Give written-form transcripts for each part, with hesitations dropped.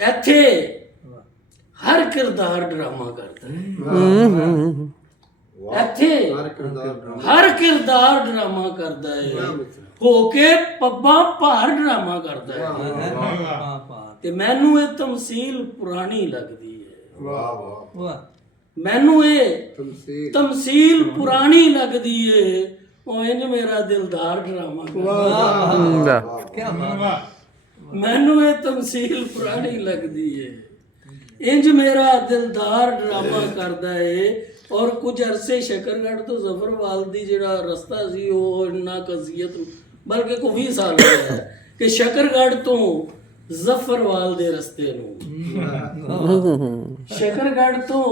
ਇੱਥੇ ਹਰ ਕਿਰਦਾਰ ਡਰਾਮਾ ਕਰਦਾ ਹੈ। ਇੱਥੇ ਹਰ ਕਿਰਦਾਰ ਡਰਾਮਾ ਕਰਦਾ ਹੈ, ਹੋ ਕੇ ਪੱਬਾਂ ਭਾਰ ਡਰਾਮਾ ਕਰਦਾ ਹੈ। ਤੇ ਮੈਨੂੰ ਇਹ ਤਮਸੀਲ ਪੁਰਾਣੀ ਲੱਗਦੀ ਹੈ। ਮੈਨੂੰ ਇਹ ਤਮਸੀਲ ਪੁਰਾਣੀ ਲੱਗਦੀ ਏ। ਉਹ ਇੰਜ ਮੇਰਾ ਦਿਲਦਾਰ ਡਰਾਮਾ ਮੈਨੂੰ ਇਹ ਤਮਸੀਲ ਪੁਰਾਣੀ ਲੱਗਦੀ ਏ। ਇੰਜ ਮੇਰਾ ਦਿਲਦਾਰ ਡਰਾਮਾ ਕਰਦਾ ਏ। ਔਰ ਕੁਝ ਅਰਸੇ ਸ਼ਕਰਗੜ੍ਹ ਤੋਂ ਜ਼ਫਰਵਾਲ ਦੀ ਜਿਹੜਾ ਰਸਤਾ ਸੀ ਉਹ ਇੰਨਾ ਕਜ਼ੀਅਤ, ਬਲਕਿ ਕੋਈ 20 ਸਾਲ ਹੋਇਆ ਕਿ ਸ਼ਕਰਗੜ੍ਹ ਤੋਂ ਜ਼ਫਰਵਾਲ ਦੇ ਰਸਤੇ ਨੂੰ, ਸ਼ਕਰਗੜ੍ਹ ਤੋਂ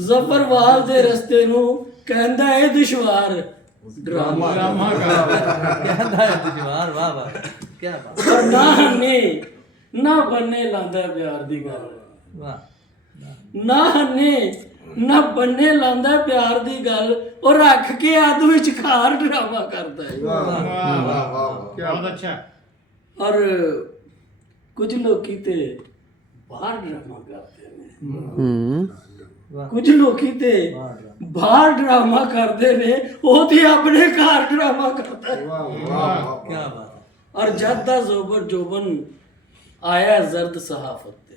ਜ਼ਫਰਵਾਲ ਦੇ ਰਸਤੇ ਨੂੰ ਕਹਿੰਦਾ ਹੈ ਦੁਸ਼ਵਾਰ ਡਰਾਮਾ ਕਹਿੰਦਾ ਹੈ ਦੁਸ਼ਵਾਰ। ਵਾਹ ਵਾਹ ਕੀ ਬਾਤ। ਪਰ ਨਾ ਬੰਨੇ ਲਾਂਦਾ ਪਿਆਰ ਦੀ ਗੱਲ। ਵਾਹ ਨਾ ਬੰਨੇ ਲਾਂਦਾ ਪਿਆਰ ਦੀ ਗੱਲ। ਉਹ ਰੱਖ ਕੇ ਅੱਧ ਵਿੱਚ ਖਾਰ ਡਰਾਮਾ ਕਰਦਾ ਹੈ। ਬਹੁਤ ਅੱਛਾ। ਔਰ ਕੁਝ ਲੋਕੀ ਤੇ ਬਾਹਰ ਡਰਾਮਾ ਕਰਦੇ ਨੇ, ਕੁਝ ਲੋਕੀ ਤੇ ਬਾਹਰ ਡਰਾਮਾ ਕਰਦੇ ਨੇ, ਉਹ ਤੇ ਆਪਣੇ ਘਰ ਡਰਾਮਾ ਕਰਦਾ ਹੈ। ਕੀ ਬਾਤ। ਔਰ ਜਦ ਦਾ ਜੋਬਨ ਆਇਆ ਜ਼ਰਦ ਸਹਾਫਤ ਤੇ,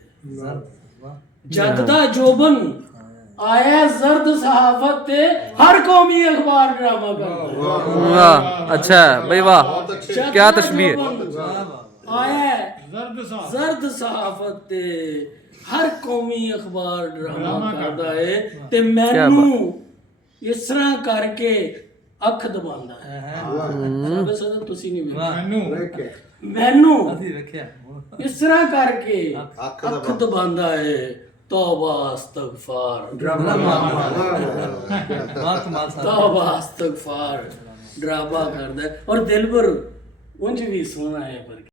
ਜਦ ਦਾ ਜੋਬਨ ਆਇਆ ਜ਼ਰਦ ਸਹਾਫਤ ਤੇ ਹਰ ਕੌਮੀ ਅਖਬਾਰ ਡਰਾਮਾ ਕਰਦਾ ਹੈ। वाह अच्छा भाई वाह क्या तशबीह है। आया ਜ਼ਰਦ ਸਹਾਫਤ ਤੇ ਹਰ ਕੌਮੀ ਅਖਬਾਰ ਡਰਾਮਾ ਕਰਦਾ ਹੈ। ਤੇ ਮੈਨੂੰ ਇਸ ਤਰ੍ਹਾਂ ਕਰਕੇ ਅੱਖ ਦਬਾਉਂਦਾ ਹੈ। ਸਦਾ ਤੁਸੀਂ ਨਹੀਂ ਮੈਨੂੰ ਅਸੀਂ ਵੇਖਿਆ ਇਸ ਤਰ੍ਹਾਂ ਕਰਕੇ ਅੱਖ ਦਬਾਉਂਦਾ ਹੈ। ਤੌਬਾ ਅਸਤਗਫਾਰ ਤੌਬਾ ਅਸਤਗਫਾਰ ਡਰਾਮਾ ਕਰਦਾ ਹੈ। ਔਰ ਦਿਲਬਰ ਉਂਝ ਵੀ ਸੋਹਣਾ ਹੈ ਪਰ